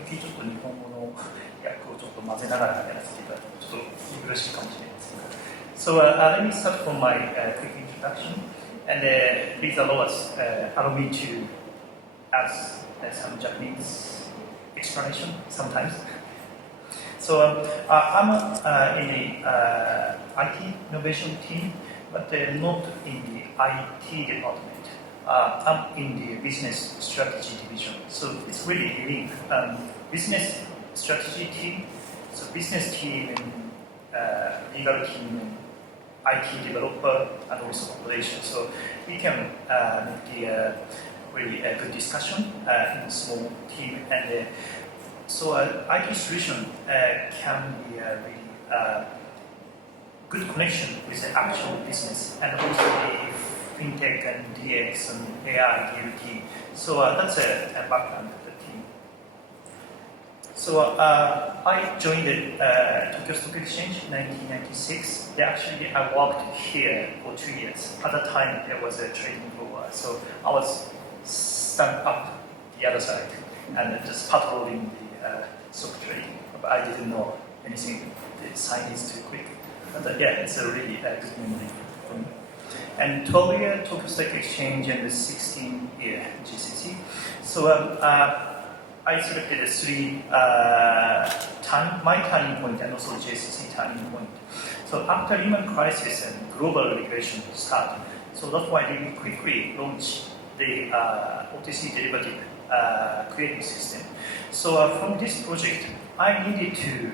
々ちょっと日本語の訳をちょっと混ぜながらやらせていただくとちょっと息苦しいかもしれないですが。So let me start from my quick introduction, and please allow me to add some Japanese explanation sometimes. So I'm in the IT innovation team, but not in the IT department. I'm in the business strategy division. So it's really unique. Business strategy team, so business team, legal team, IT developer, and also operation. So we can make the really good discussion in a small team. And so IT solution can be a really good connection with the actual business and also the FinTech and DX and AI, DLT. So that's a background of the team. So I joined the Tokyo Stock Exchange in 1996. Actually, I worked here for 2 years. At that time, there was a trading floor, so I was stand up the other side and just patrolling the stock trading. But I didn't know anything. The sign is too quick. But yeah, it's a really good memory for me. And 12-year Tokyo Stock Exchange and the 16-year JSCC. So I selected three my turning point and also JSCC turning point. So after Lehman crisis and global regulation started, so that's why we quickly launched the OTC derivative clearing system. So from this project, I needed to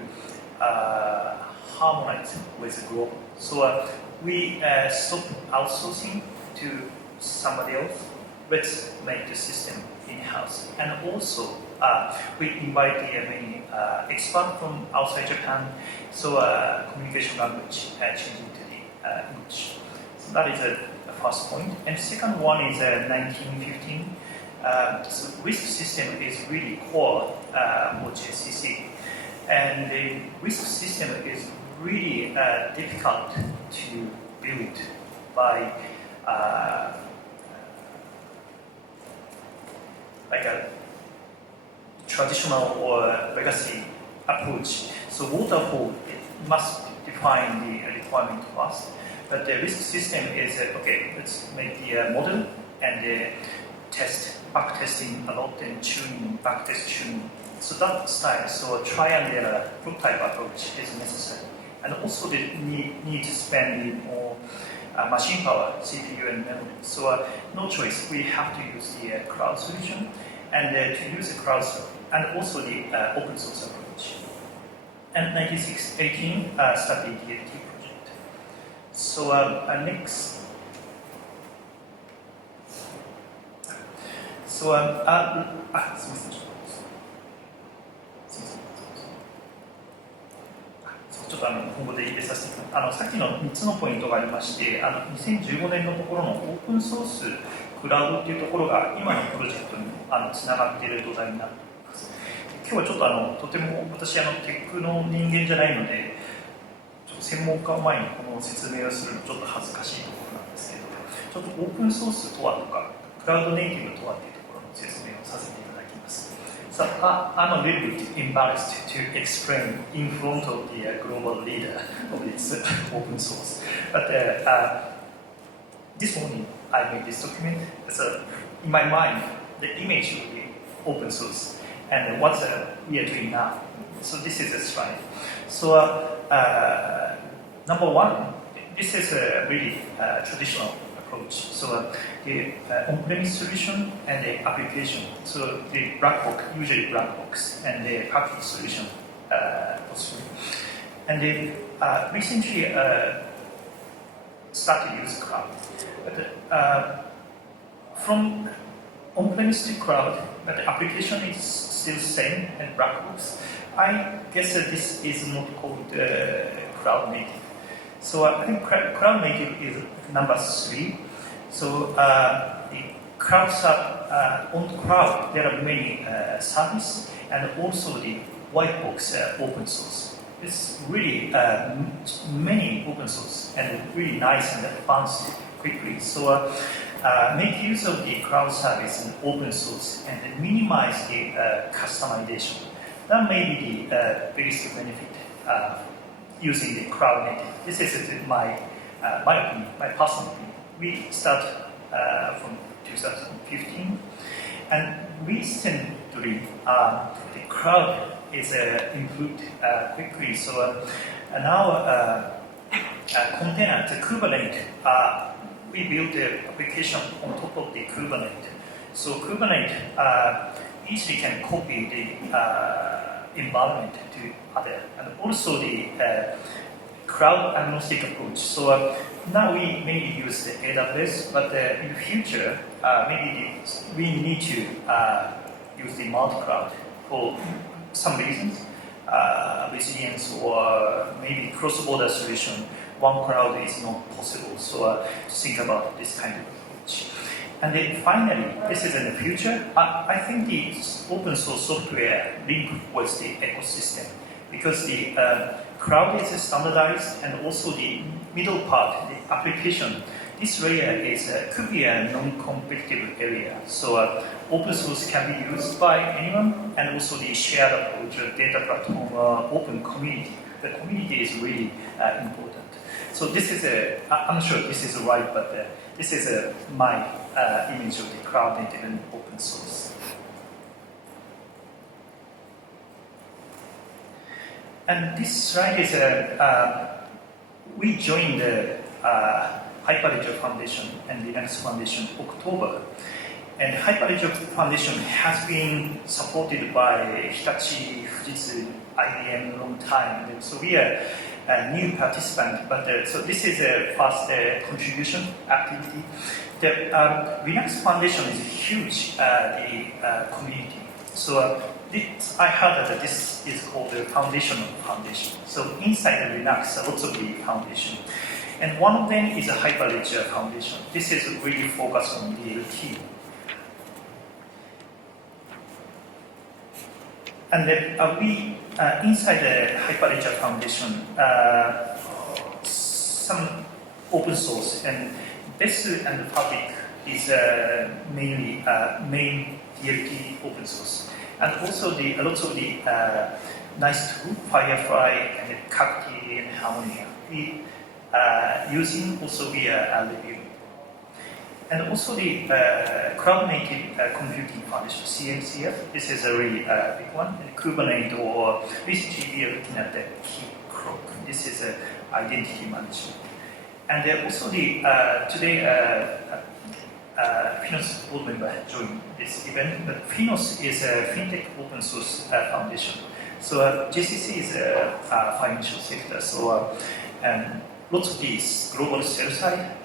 harmonize with global. So we stopped outsourcing to somebody else. Let's make the system in-house. And also, we invite many experts from outside Japan, so communication language changing to the English. So that is the first point. And the second one is 1915. So risk system is really core for JSCC. And the risk system is really difficult to build by like a traditional or legacy approach. So waterfall must define the requirement first. But the risk system is okay. Let's make the model and test, back testing a lot and tuning, back test tuning. So that style, so trial and error prototype approach is necessary. And also they need to spend more machine power, CPU and memory. So no choice, we have to use the cloud solution and to use the cloud and also the open source approach. And 1918 started the DLT project. So next. Soちょっと今後で入れさせてさっきの3つのポイントがありまして2015年のところのオープンソースクラウドっていうところが今のプロジェクトにつながっている土台になっています。今日はちょっととても私テックの人間じゃないのでちょっと専門家を前にこの説明をするのちょっと恥ずかしいところなんですけどちょっとオープンソースとはとかクラウドネイティブとはっていうところの説明をさせていただきます。So I'm a little bit embarrassed to explain in front of the global leader of this open source. But this morning I made this document. So in my mind, the image will be open source and what we are doing now. So this is a slide. So number one, this is a really traditional approach. So the on-premise solution and the application. So the black box, usually black box, and the package solution possibly. And they recently started to use cloud. But from on-premise to cloud, but the application is still same and black box. I guess that this is not called cloud native. So I think cloud native is number 3. So the cloud on the cloud there are many services and also the white box open source. It's really many open source and really nice and advanced quickly. So make use of the cloud service and open source and minimize the customization. that may be the biggest benefit using the cloud native. This is my opinion, my personal opinion. We start from 2015, and recently the cloud is improved quickly. So now container, the Kubernetes, we built the application on top of the Kubernetes. So Kubernetes easily can copy the environment to other, and also the cloud agnostic approach. So now we mainly use the AWS, but in the future, maybe we need to use the multi-cloud for some reasons, resilience or maybe cross-border solution. One cloud is not possible, so think about this kind of approach. And then finally, this is in the future. I think the open source software link with the ecosystem, because the cloud is standardized, and also the middle part, the application, this layer could be a non-competitive area. So open source can be used by anyone, and also the shared approach, data platform, open community. The community is really important. So this is I'm not sure this is right, but this is my image of the cloud native and open source. And this slide is we joined the Hyperledger Foundation and Linux Foundation October. And Hyperledger Foundation has been supported by Hitachi, Fujitsu, IBM long time. And so we are a new participant, but so this is a first contribution activity. The Linux Foundation is huge, the community. So I heard that this is called the foundation of foundation. So inside the Linux, lots of the foundation. And one of them is a Hyperledger Foundation. This is really focused on DLT. And then we, inside the Hyperledger Foundation, some open source, and Besu and Public is mainly main DLT open source. And also lots of the nice tool, Firefly and Cacti and Harmonia. We using also via review. And also the Cloud Native Computing Foundation, CNCF, this is a really big one. And Kubernetes, or recently we are looking at the Keycloak. This is identity management. And also the today Finos board member joined this event, but Finos is a FinTech open source foundation. So JSCC is a financial sector. So lots of these global sell side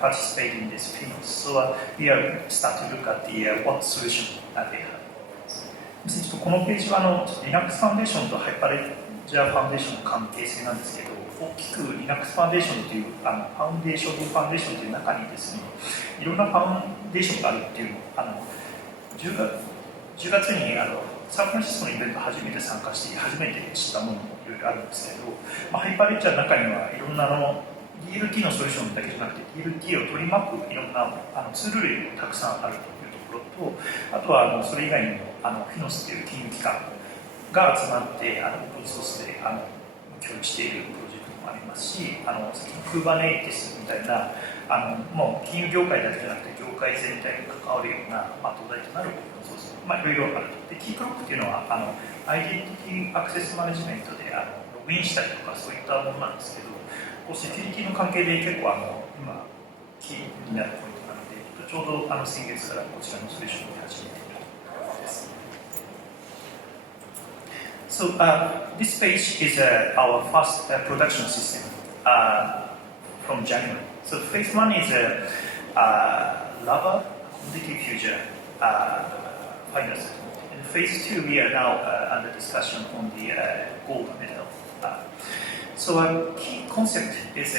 participate in this Finos. So we are start to look at the what solution that they have. このページはLinux Foundation と Hyperledger Foundation の関係性なんですけど、大きく Linux Foundation というファウンデーションという中にですね、いろんなファウンデーションがあるっていうのを10月にサンフランシスコのイベント初めて参加して初めて知ったものもいろいろあるんですけど、ハイパーレッジャーの中にはいろんなDLT のソリューションだけじゃなくて DLT を取り巻くいろんなツール類もたくさんあるというところと、あとはそれ以外にもFINOS という金融機関が集まってオープンソースで協力しているプロジェクトもありますし、さっきの Kubernetes みたいなもう金融業界だけじゃなくて業界全体に関わるような土台となるオープンソース、いろいろあると。で、キークロックっていうのはアイデンティティアクセスマネジメントでログインしたりとかそういったものなんですけど、セキュリティの関係で結構今キーになるポイントなので、ちょうど先月からこちらのソリューションを始めているところです。So this page is our first production system from January. So phase one is Lava Commodity Future final settlement. And phase two, we are now under discussion on the gold medal. So our key concept is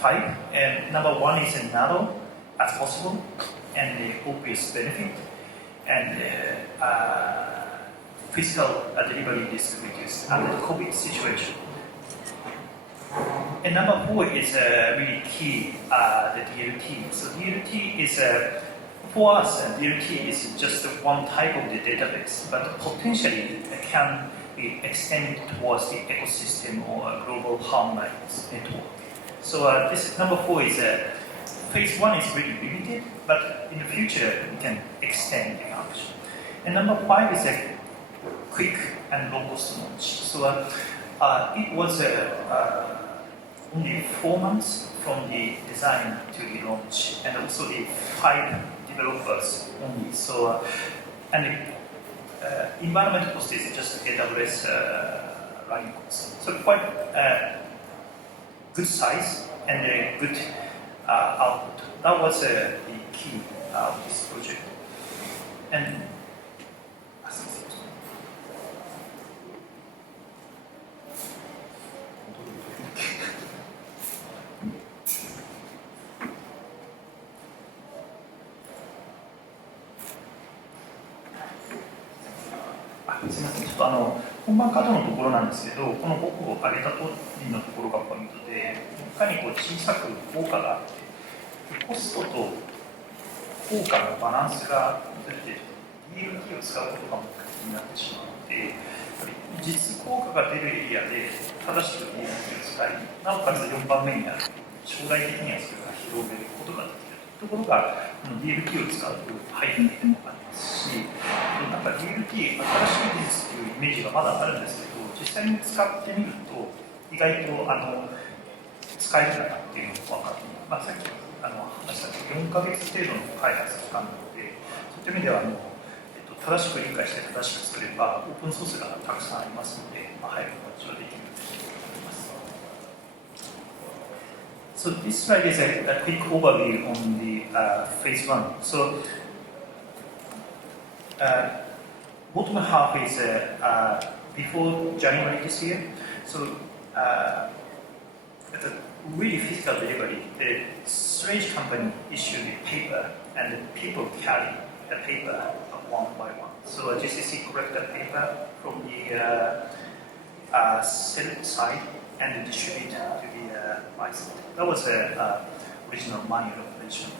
5, and number 1 is narrow as possible, and the obvious benefit, and physical delivery risk reduced under the COVID situation. And number 4 is really key, the DLT. So DLT is for us, DLT is just one type of the database, but potentially it can be extended towards the ecosystem or a global harmonized network. So this number 4 is phase 1 is really limited, but in the future we can extend the function. And number 5 is a quick and low-cost launch. So it was only 4 months from the design to the launch, and also the 5 developers only. So and the environment cost is just AWS running cost. So quite good size and a good output. That was the key of this project. Andすみません、ちょっと本番カードのところなんですけど、この5個を挙げた通りのところがポイントで、いかにこう小さく効果があって、コストと効果のバランスがずれて、DLT を使うことが目的になってしまうので、実効果が出るエリアで正しく DLT を使い、なおかつ4番目にある将来的にはそれが広げることができるところが、DLT を使う背景でもありますし、なんか DLT、新しい技術というイメージがまだあるんですけど、実際に使ってみると、意外と使えるんだなっていうのが分かって、さっき話した4ヶ月程度の開発期間なので、そういった意味では正しく理解して正しく作れば、オープンソースがたくさんありますので、早く活用できると思います。So this slide is a quick overview on the phase 1. So bottom half is before January this year. So at a really physical delivery, the storage company issued a paper, and the people carry the paper one by one. So JSCC collect the paper from the sell side and distribute to the buy side. That was the original manual operation.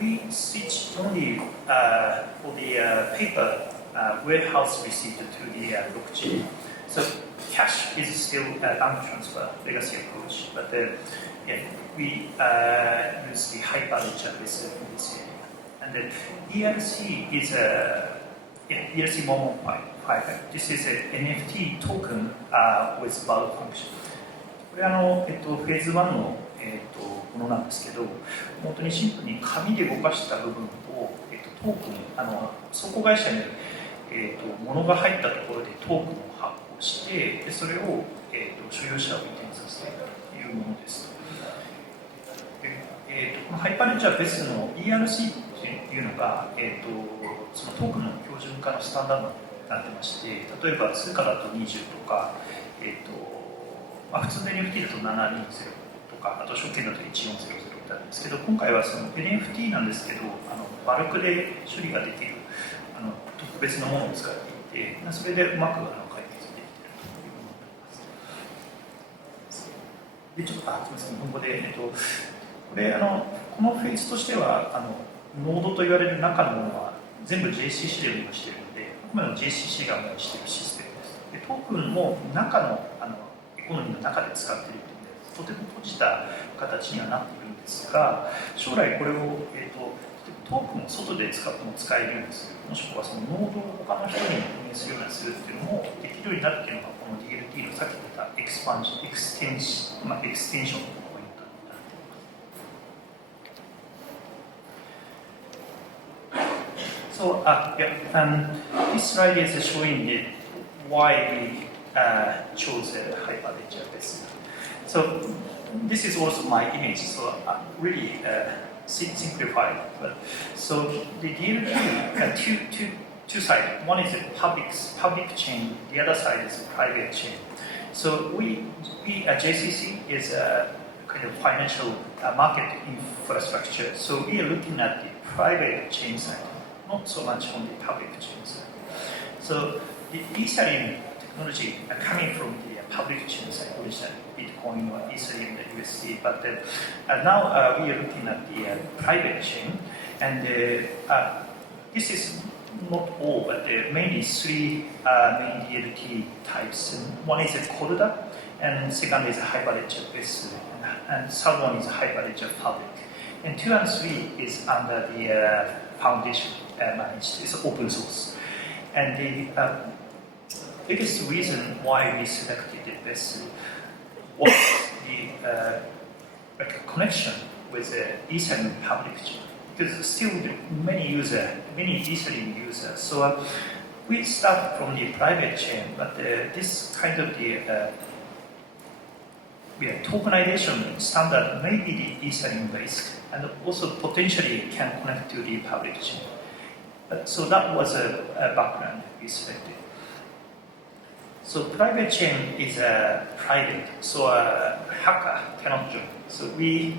We switched only for the paper warehouse receipt to the blockchain. So cash is still bank transfer legacy approach, but we use the Hyperledger Besu in this area. And the DLC is DLC Momo 5. This is an NFT token with value function. これフェーズ1の、ものなんですけど、本当にシンプルに紙で動かした部分を、トークン、倉庫会社に、物が入ったところでトークンを発行して、でそれを、所有者を移転させるというものです。このハイパーレッジャーベースの ERC というのが、そのトークンの標準化のスタンダードになってまして、例えば通貨だと20とか、普通の NFT だと720とか、あと証券だと1400ってあるんですけど、今回はその NFT なんですけど、バルクで処理ができる特別なものを使っていて、それでうまく解決できているというものになります。で、ちょっと、すみません、日本語で、これこのフェーズとしてはノードと言われる中のものは全部 JSCC で運用しているので、あくまでも JSCC が運用しているシステムです。で、トークンも中のエコノミーの中で使っているので、とても閉じた形にはなっているんですが、将来これを、トークンを外で使っても使えるようにする、もしくはそのノードを他の人に運営するようにするっていうのもできるようになるっていうのが、この DLT のさっき言ったエクステンションのポイントになっています。So, this slide is showing why we chose Hyperledger Besu. So, this is also my image, so really simplified. So, the DLT, two sides. One is a public chain, the other side is a private chain. So, we JSCC is a kind of financial market infrastructure. So, we are looking at the private chain side, not so much on the public chain side. So the Ethereum technology coming from the public chain side, originally Bitcoin or Ethereum, the USD, but now we are looking at the private chain, And this is not all, but mainly three main DLT types. And one is a Corda, and second is a Hyperledger Besu, and third one is a Hyperledger Public. And 2 and 3 is under the Foundation managed. It's open source. And the biggest reason why we selected the Besu was the connection with the Ethereum public chain. Because still many Ethereum users. So we start from the private chain, but this kind of the tokenization standard may be the Ethereum based, and also potentially can connect to the public chain. So that was a background we selected. So private chain is private, so a hacker cannot join. So we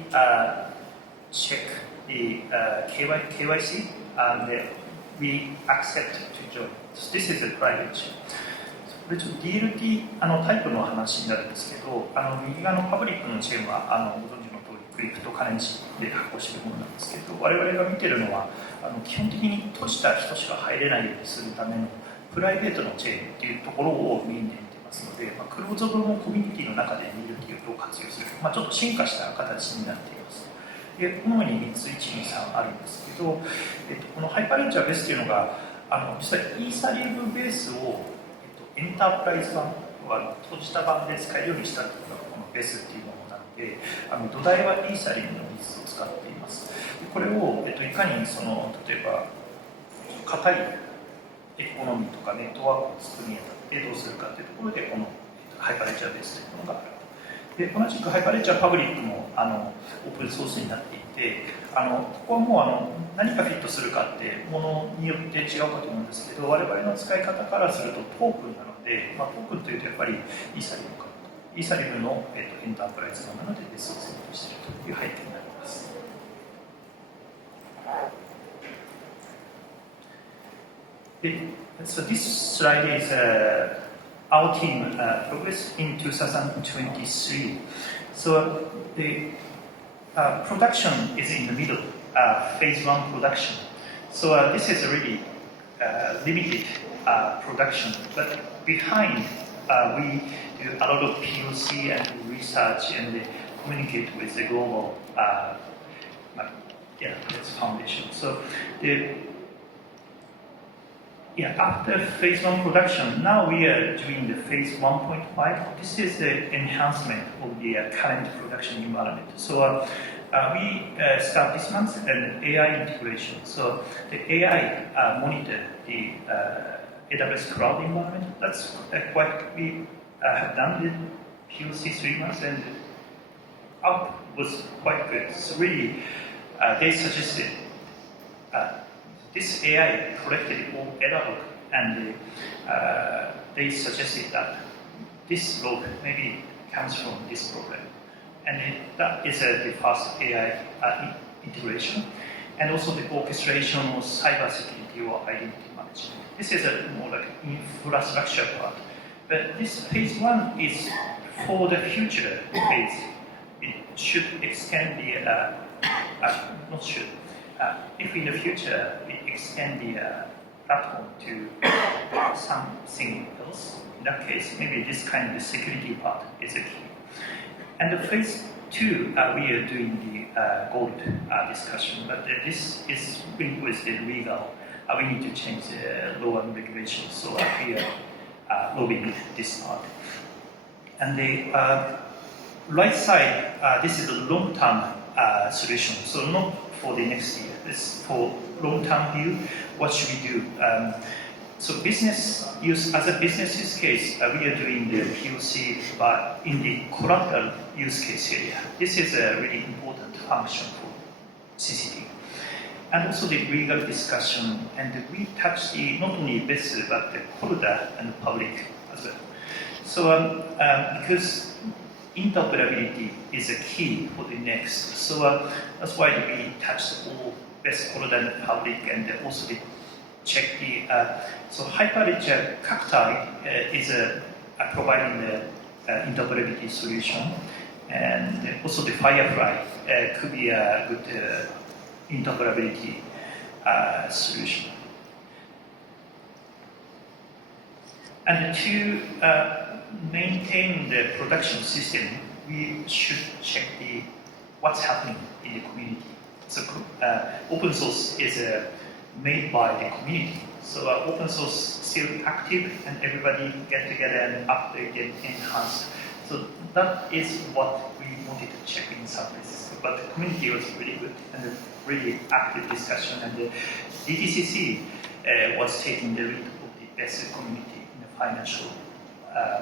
check the KYC and we accept to join. So this is a private chain. これちょっと DLT タイプの話になるんですけど、右側のパブリックのチェーンはご存知の通りクリプトカレンシーで発行しているものなんですけど、我々が見ているのは基本的に閉じた人しか入れないようにするためのプライベートのチェーンっていうところをメインで見てますので、クローズドのコミュニティの中で DLT をどう活用するか、ちょっと進化した形になっています。でこのように3つ1、2、3あるんですけど、このハイパーレンジャーベースというのが実はイーサリアムベースをエンタープライズ版は閉じた版で使えるようにしたというのがこのベースっていうものなので、土台はイーサリアムの技術を使っています。でこれを、いかに例えば硬いエコノミーとかネットワークを作るにあたってどうするかというところでこのハイパーレッジャーベースというものがある。で同じくハイパーレッジャーパブリックもオープンソースになっていて、ここはもう何がフィットするかってものによって違うかと思うんですけど、我々の使い方からするとトークンなので、トークンというとやっぱりイーサリアムかイーサリアムの、エンタープライズなのでベースを選択しているという背景になります。So this slide is our team progress in 2023. So the production is in the middle, phase 1 production. So this is a really limited production, but behind we do a lot of POC and research and communicate with the global foundation. So after phase 1 production, now we are doing the phase 1.5. This is the enhancement of the current production environment. So we start this month an AI integration. So the AI monitor the AWS cloud environment. That's quite, we have done the POC 3 months and the output was quite good. So really, they suggested this AI collected all error log, and they suggested that this log maybe comes from this problem. And that is the first AI integration. And also the orchestration of cyber security or identity management. This is a more like infrastructure part. But this phase 1 is for the future phase. It should extend the, not should, if in the future we extend the platform to something else, in that case, maybe this kind of security part is a key. And the phase 2, we are doing the gold discussion, but this is with the legal. We need to change the law and regulations, so we are lobbying this part. And the right side, this is a long-term solution, so not for the next year. This for long-term view. What should we do? So business use, as a business use case, we are doing the POC, but in the collateral use case area. This is a really important function for CCT. And also the legal discussion, and we touch the not only Besu, but the Corda and the public as well. So because interoperability is a key for the next. So that's why we touched all best Corda and public, and also the check the so Hyperledger Capta is providing the interoperability solution, and also the Firefly could be a good interoperability solution. And to maintain the production system, we should check what's happening in the community. So open source is made by the community. So open source still active, and everybody get together and update and enhance. So that is what we wanted to check in some places. But the community was really good and a really active discussion, and the DTCC was taking the lead of the best community in the financial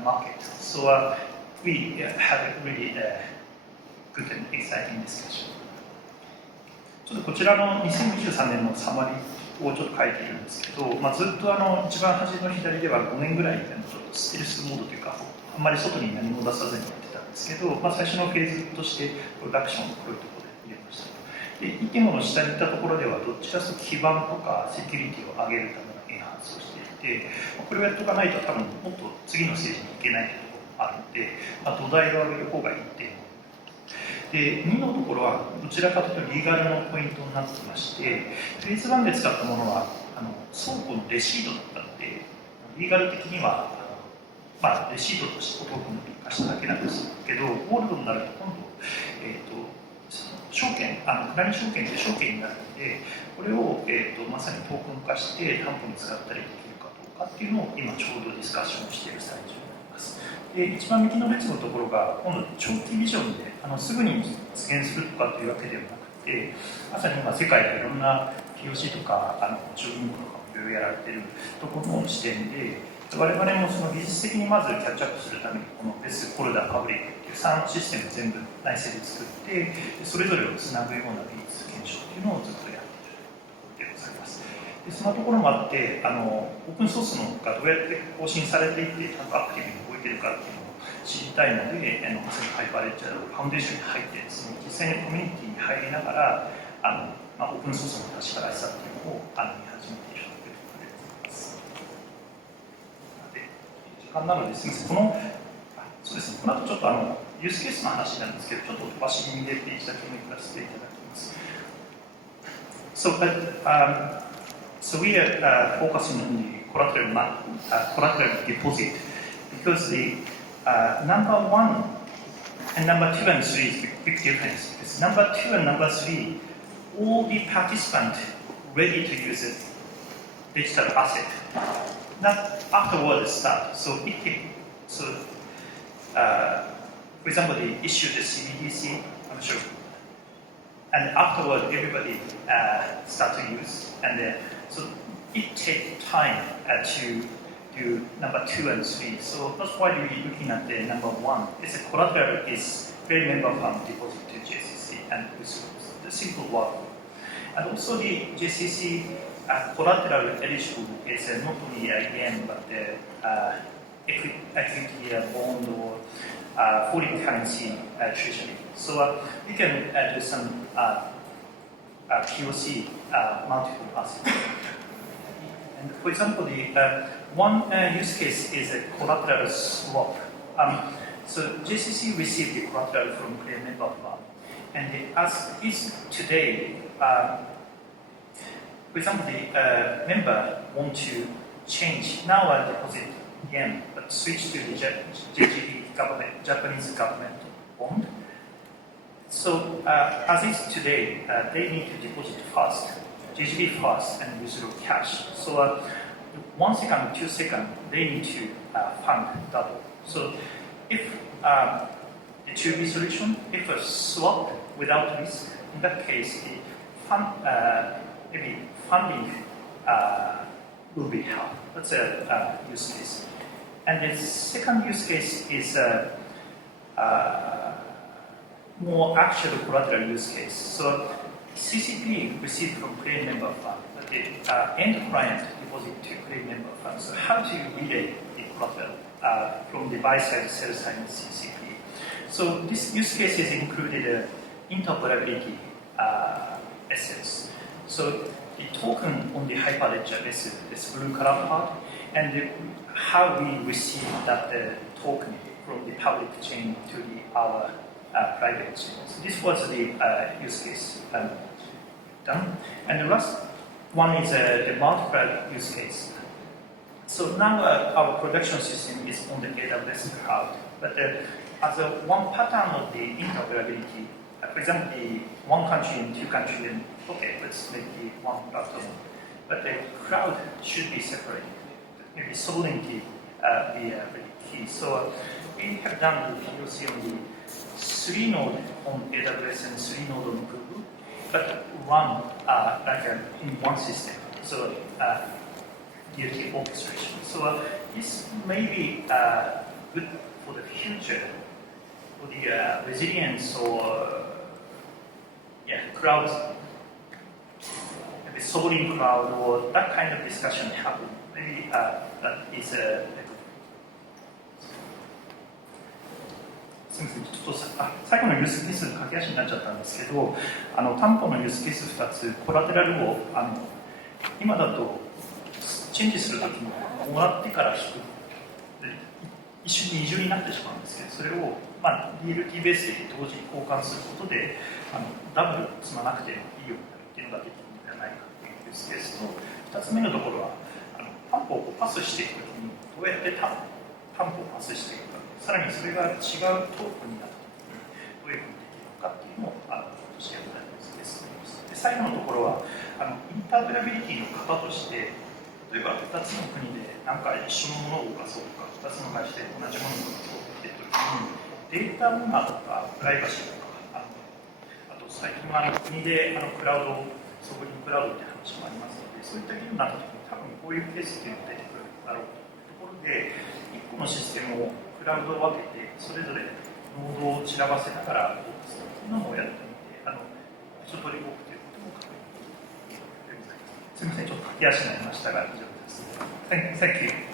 market. So we had a really good and exciting discussion. ちょっとこちらの2023年のサマリーをちょっと書いているんですけど、ずっと一番端の左では5年ぐらいちょっとステルスモードというか、あんまり外に何も出さずにやってたんですけど、最初のフェーズとしてプロダクションをこういうところで入れました。で、イテモの下に行ったところでは、どちらかというと基盤とかセキュリティを上げるためのエンハンスをしていて、これをやっておかないと多分もっと次のステージに行けないところがあるので、土台を上げる方がいいっていう。で、2のところはどちらかというとリーガルのポイントになってまして、フェーズ1で使ったものは倉庫のレシートだったので、リーガル的にはレシートとしてトークンを生かしただけなんですけど、ゴールドになると今度、証券、プラニ証券で証券になるので、これを、まさにトークン化して担保に使ったりできるかどうかっていうのを今ちょうどディスカッションをしている最中になります。で、一番右の列のところが今度長期ビジョンですぐに実現するとかというわけではなくて、まさに今世界でいろんな POC とか中銀とかもいろいろやられているところの視点で、我々もその技術的にまずキャッチアップするためにこのベスホルダーパブリックっていう3システムを全部内製で作ってそれぞれをつなぐような技術検証っていうのをずっとやっているところでございます。でそのところもあってオープンソースのがどうやって更新されていってちゃんとアクティブに動いているかっていうのを知りたいのでまさにハイパーレッジャーファウンデーションに入ってですね実際にコミュニティに入りながらオープンソースの確からしさっていうのを見始めているというところでございます。時間なのですみません、そうですね、この後ちょっとユースケースの話なんですけど、ちょっと飛ばしに入れていただけめくらせていただきます。So we are focusing on the collateral deposit because the number 1 and number 2 and 3 is a big difference. Because number 2 and number 3, all the participants ready to use a digital asset. Not afterwards start. So for example, they issue the CBDC, I'm sure, and afterward everybody start to use, and so it takes time to do number 2 and 3. So that's why we're looking at the number 1. It's a collateral is very member fund deposit to JSCC, and it's the simple work. And also the JSCC collateral eligible is not only yen but the equity bond or foreign currency treasury. So we can do some POC multiple assets. And for example, the one use case is a collateral swap. So JCC received the collateral from the member fund, and as is today, for example, the member want to change now a deposit yen, but switch to the Japanese government bond. So as is today, they need to deposit first, JGB first, and withdraw cash. So 1 second, 2 seconds, they need to fund double. So if the 2B solution, if a swap without risk, in that case, the maybe funding will be helped. That's a use case. And the second use case is more actual collateral use case. So CCP received from claim member fund, but the end client deposit to claim member fund. So how to relay the collateral from the buy side, sell side, and CCP. So this use case is included interoperability assets. So the token on the Hyperledger Besu, this blue color part, and how we receive that token from the public chain to our private chain. So this was the use case done. And the last one is the multi-cloud use case. So now our production system is on the AWS cloud, but as one pattern of the interoperability, for example, the one country and two countries, and okay, let's make the one platform, but the cloud should be separated. Maybe sovereignty be very key. So we have done the POC on the 3 node on AWS and 3 node on Google, but run in one system. So DLT orchestration. So this may be good for the future, for the resilience or cloud, maybe sovereign cloud or that kind of discussion happen. Maybe that isすみません、ちょっと最後のユースケース駆け足になっちゃったんですけど、担保のユースケース2つ、コラテラルを今だとチェンジするときにもらってから引く、一瞬に二重になってしまうんですけど、それを、DLT ベースで同時に交換することでダブル積まなくてもいいようになるっていうのができるのではないかというユースケースと、2つ目のところは担保をパスしていくときにどうやって担保をパスしていくか、さらにそれが違うトークになったときにどういうふうにできるのかっていうのを今年やったユースケースとなります。で、最後のところはインターオペラビリティの型として、例えば2つの国で何か一緒のものを動かそうとか、2つの会社で同じものを動かそうっていうときに、データオーナーとかプライバシーとか、あと最近は国でクラウド、ソブリンクラウドって話もありますので、そういった議論になったときに多分こういうケースっていうのが出てくるだろうというところで、1個のシステムをクラウドを分けて、それぞれノードを散らばせながら動かすというのもやってみて、一通り動くということも確認できるということでございます。すみません、ちょっと駆け足になりましたが、以上です。Thank you.